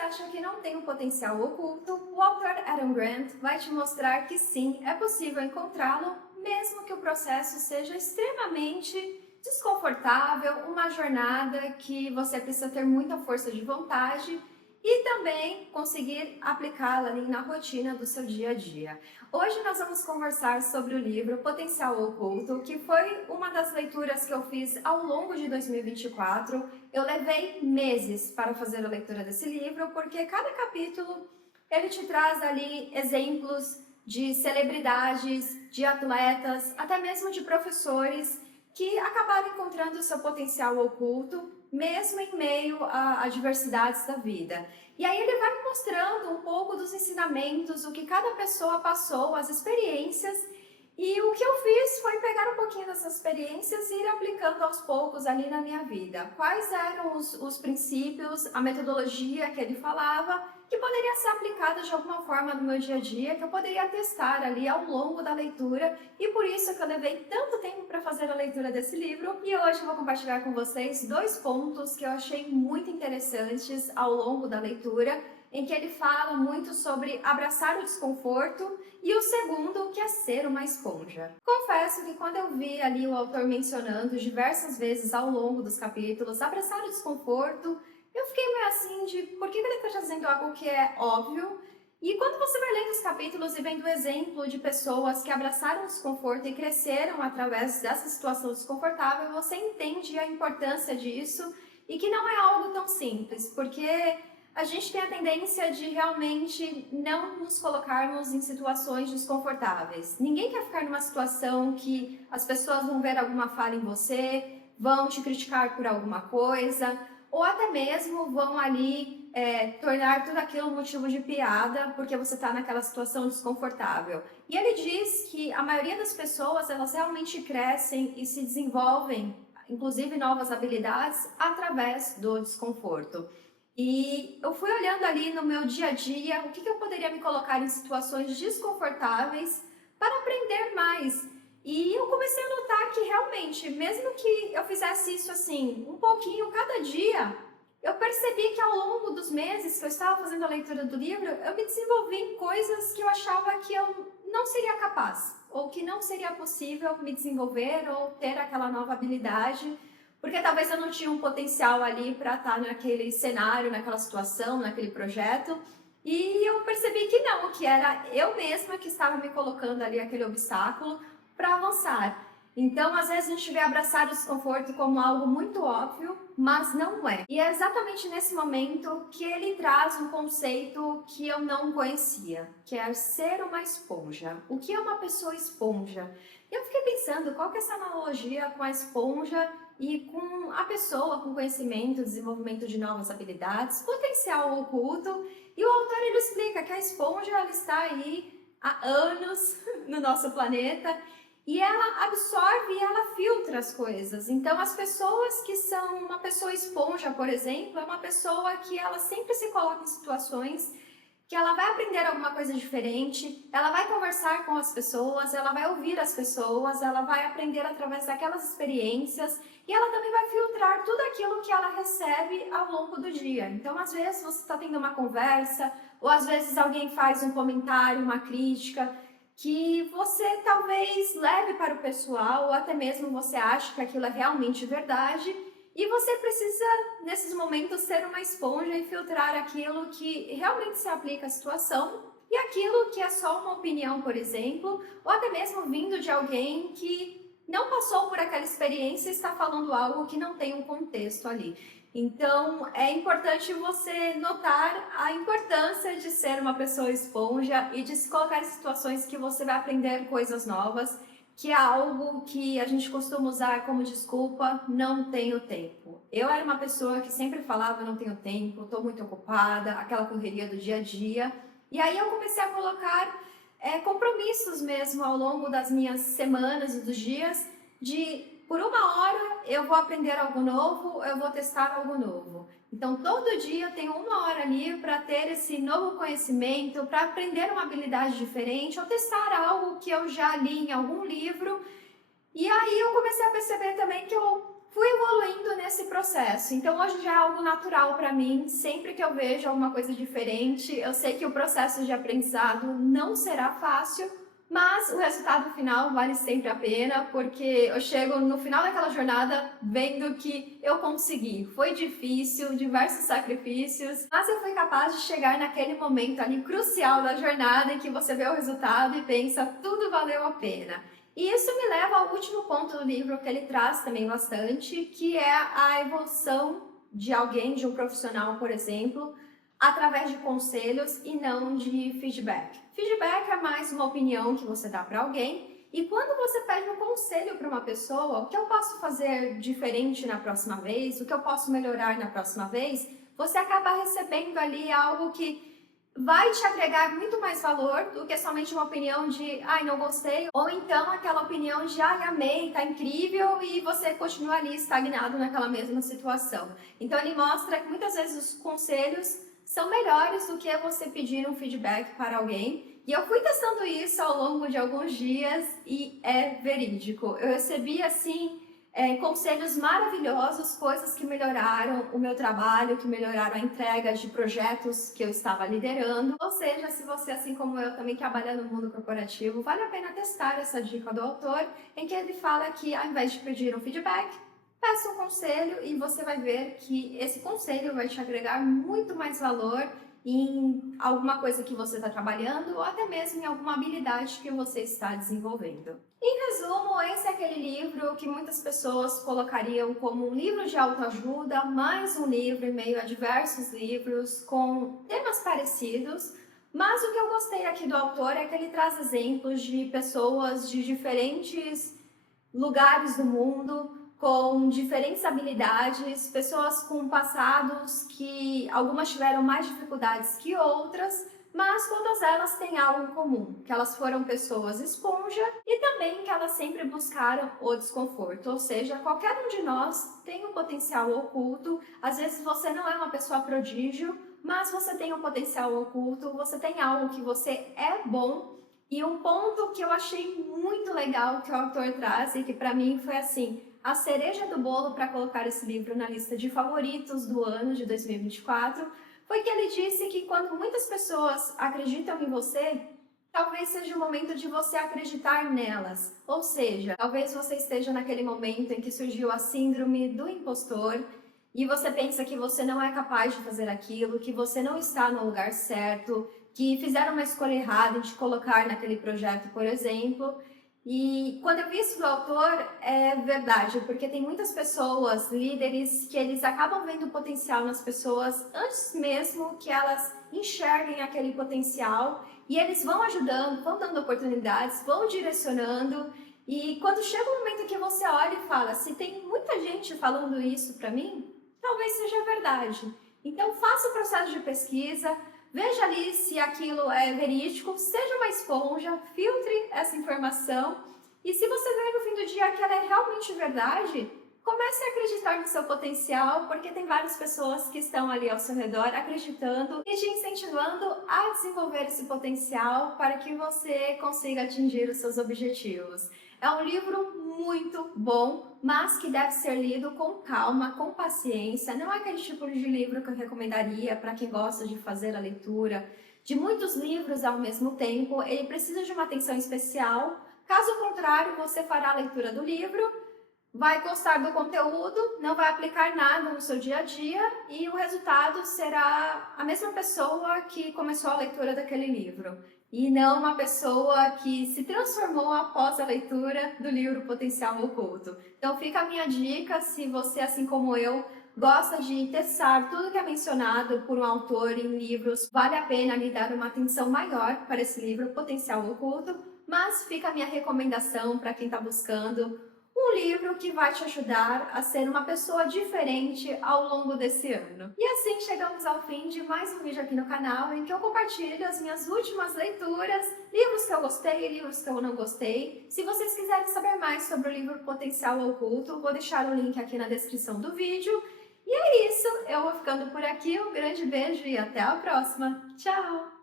acha que não tem um potencial oculto, o autor Adam Grant vai te mostrar que sim, é possível encontrá-lo, mesmo que o processo seja extremamente desconfortável, uma jornada que você precisa ter muita força de vontade e também conseguir aplicá-la ali na rotina do seu dia a dia. Hoje nós vamos conversar sobre o livro Potencial Oculto, que foi uma das leituras que eu fiz ao longo de 2024. Eu levei meses para fazer a leitura desse livro, porque cada capítulo ele te traz ali exemplos de celebridades, de atletas, até mesmo de professores que acabaram encontrando o seu potencial oculto, mesmo em meio a adversidades da vida. E aí ele vai mostrando um pouco dos ensinamentos, o que cada pessoa passou, as experiências, e o que eu fiz foi pegar um pouquinho dessas experiências e ir aplicando aos poucos ali na minha vida. Quais eram os princípios, a metodologia que ele falava, que poderia ser aplicada de alguma forma no meu dia a dia, que eu poderia testar ali ao longo da leitura, e por isso que eu levei tanto tempo para fazer a leitura desse livro. E hoje eu vou compartilhar com vocês 2 pontos que eu achei muito interessantes ao longo da leitura, em que ele fala muito sobre abraçar o desconforto, e o segundo, que é ser uma esponja. Confesso que quando eu vi ali o autor mencionando diversas vezes ao longo dos capítulos abraçar o desconforto, eu fiquei meio assim de por que ele está trazendo algo que é óbvio? E quando você vai lendo os capítulos e vendo o exemplo de pessoas que abraçaram o desconforto e cresceram através dessa situação desconfortável, você entende a importância disso e que não é algo tão simples, porque a gente tem a tendência de realmente não nos colocarmos em situações desconfortáveis. Ninguém quer ficar numa situação que as pessoas vão ver alguma falha em você, vão te criticar por alguma coisa, ou até mesmo vão ali tornar tudo aquilo motivo de piada porque você está naquela situação desconfortável. E ele diz que a maioria das pessoas, elas realmente crescem e se desenvolvem, inclusive novas habilidades, através do desconforto. E eu fui olhando ali no meu dia a dia, o que eu poderia me colocar em situações desconfortáveis para aprender mais. E eu comecei a notar que realmente, mesmo que eu fizesse isso assim, um pouquinho cada dia, eu percebi que ao longo dos meses que eu estava fazendo a leitura do livro, eu me desenvolvi em coisas que eu achava que eu não seria capaz, ou que não seria possível me desenvolver ou ter aquela nova habilidade, porque talvez eu não tinha um potencial ali para estar naquele cenário, naquela situação, naquele projeto. E eu percebi que não, que era eu mesma que estava me colocando ali aquele obstáculo para avançar. Então, às vezes a gente vê abraçar o desconforto como algo muito óbvio, mas não é. E é exatamente nesse momento que ele traz um conceito que eu não conhecia, que é ser uma esponja. O que é uma pessoa esponja? E eu fiquei pensando, qual que é essa analogia com a esponja e com a pessoa com conhecimento, desenvolvimento de novas habilidades, potencial oculto. E o autor ele explica que a esponja ela está aí há anos no nosso planeta e ela absorve e ela filtra as coisas. Então, as pessoas que são uma pessoa esponja, por exemplo, é uma pessoa que ela sempre se coloca em situações que ela vai aprender alguma coisa diferente, ela vai conversar com as pessoas, ela vai ouvir as pessoas, ela vai aprender através daquelas experiências e ela também vai filtrar tudo aquilo que ela recebe ao longo do dia. Então, às vezes você está tendo uma conversa, ou às vezes alguém faz um comentário, uma crítica, que você talvez leve para o pessoal, ou até mesmo você acha que aquilo é realmente verdade, e você precisa, nesses momentos, ser uma esponja e filtrar aquilo que realmente se aplica à situação e aquilo que é só uma opinião, por exemplo, ou até mesmo vindo de alguém que não passou por aquela experiência e está falando algo que não tem um contexto ali. Então, é importante você notar a importância de ser uma pessoa esponja e de se colocar em situações que você vai aprender coisas novas, que é algo que a gente costuma usar como desculpa, não tenho tempo. Eu era uma pessoa que sempre falava, não tenho tempo, estou muito ocupada, aquela correria do dia a dia. E aí eu comecei a colocar compromissos mesmo ao longo das minhas semanas e dos dias de por 1 hora eu vou aprender algo novo, eu vou testar algo novo. Então, todo dia eu tenho 1 hora ali para ter esse novo conhecimento, para aprender uma habilidade diferente, ou testar algo que eu já li em algum livro. E aí eu comecei a perceber também que eu fui evoluindo nesse processo. Então hoje já é algo natural para mim. Sempre que eu vejo alguma coisa diferente, eu sei que o processo de aprendizado não será fácil, mas o resultado final vale sempre a pena, porque eu chego no final daquela jornada vendo que eu consegui. Foi difícil, diversos sacrifícios, mas eu fui capaz de chegar naquele momento ali crucial da jornada em que você vê o resultado e pensa, tudo valeu a pena. E isso me leva ao último ponto do livro que ele traz também bastante, que é a evolução de alguém, de um profissional, por exemplo, através de conselhos e não de feedback. Feedback é mais uma opinião que você dá para alguém, e quando você pede um conselho para uma pessoa, o que eu posso fazer diferente na próxima vez, o que eu posso melhorar na próxima vez, você acaba recebendo ali algo que vai te agregar muito mais valor do que somente uma opinião de ai, não gostei, ou então aquela opinião de ai, amei, tá incrível, e você continua ali estagnado naquela mesma situação. Então ele mostra que muitas vezes os conselhos são melhores do que você pedir um feedback para alguém. E eu fui testando isso ao longo de alguns dias e é verídico. Eu recebi assim conselhos maravilhosos, coisas que melhoraram o meu trabalho, que melhoraram a entrega de projetos que eu estava liderando. Ou seja, se você, assim como eu, também trabalha no mundo corporativo, vale a pena testar essa dica do autor, em que ele fala que ao invés de pedir um feedback, peça um conselho e você vai ver que esse conselho vai te agregar muito mais valor em alguma coisa que você está trabalhando ou até mesmo em alguma habilidade que você está desenvolvendo. Em resumo, esse é aquele livro que muitas pessoas colocariam como um livro de autoajuda, mais um livro em meio a diversos livros com temas parecidos, mas o que eu gostei aqui do autor é que ele traz exemplos de pessoas de diferentes lugares do mundo, com diferentes habilidades, pessoas com passados que algumas tiveram mais dificuldades que outras, mas todas elas têm algo em comum, que elas foram pessoas esponja e também que elas sempre buscaram o desconforto, ou seja, qualquer um de nós tem um potencial oculto, às vezes você não é uma pessoa prodígio, mas você tem um potencial oculto, você tem algo que você é bom. E um ponto que eu achei muito legal que o autor traz e que para mim foi assim, a cereja do bolo para colocar esse livro na lista de favoritos do ano de 2024, foi que ele disse que quando muitas pessoas acreditam em você, talvez seja o momento de você acreditar nelas. Ou seja, talvez você esteja naquele momento em que surgiu a síndrome do impostor e você pensa que você não é capaz de fazer aquilo, que você não está no lugar certo, que fizeram uma escolha errada em te colocar naquele projeto, por exemplo. E quando eu vi isso do autor, é verdade, porque tem muitas pessoas, líderes, que eles acabam vendo o potencial nas pessoas antes mesmo que elas enxerguem aquele potencial e eles vão ajudando, vão dando oportunidades, vão direcionando. E quando chega o momento que você olha e fala, se tem muita gente falando isso para mim, talvez seja verdade. Então faça o processo de pesquisa, veja ali se aquilo é verídico, seja uma esponja, filtre essa informação e se você ver no fim do dia que ela é realmente verdade, comece a acreditar no seu potencial, porque tem várias pessoas que estão ali ao seu redor acreditando e te incentivando a desenvolver esse potencial para que você consiga atingir os seus objetivos. É um livro muito bom, mas que deve ser lido com calma, com paciência. Não é aquele tipo de livro que eu recomendaria para quem gosta de fazer a leitura de muitos livros ao mesmo tempo. Ele precisa de uma atenção especial. Caso contrário, você fará a leitura do livro, vai gostar do conteúdo, não vai aplicar nada no seu dia a dia e o resultado será a mesma pessoa que começou a leitura daquele livro e não uma pessoa que se transformou após a leitura do livro Potencial Oculto. Então fica a minha dica, se você, assim como eu, gosta de testar tudo que é mencionado por um autor em livros, vale a pena lhe dar uma atenção maior para esse livro Potencial Oculto, mas fica a minha recomendação para quem está buscando um livro que vai te ajudar a ser uma pessoa diferente ao longo desse ano. E assim chegamos ao fim de mais um vídeo aqui no canal em que eu compartilho as minhas últimas leituras, livros que eu gostei, livros que eu não gostei. Se vocês quiserem saber mais sobre o livro Potencial Oculto, vou deixar o link aqui na descrição do vídeo. E é isso, eu vou ficando por aqui, um grande beijo e até a próxima. Tchau!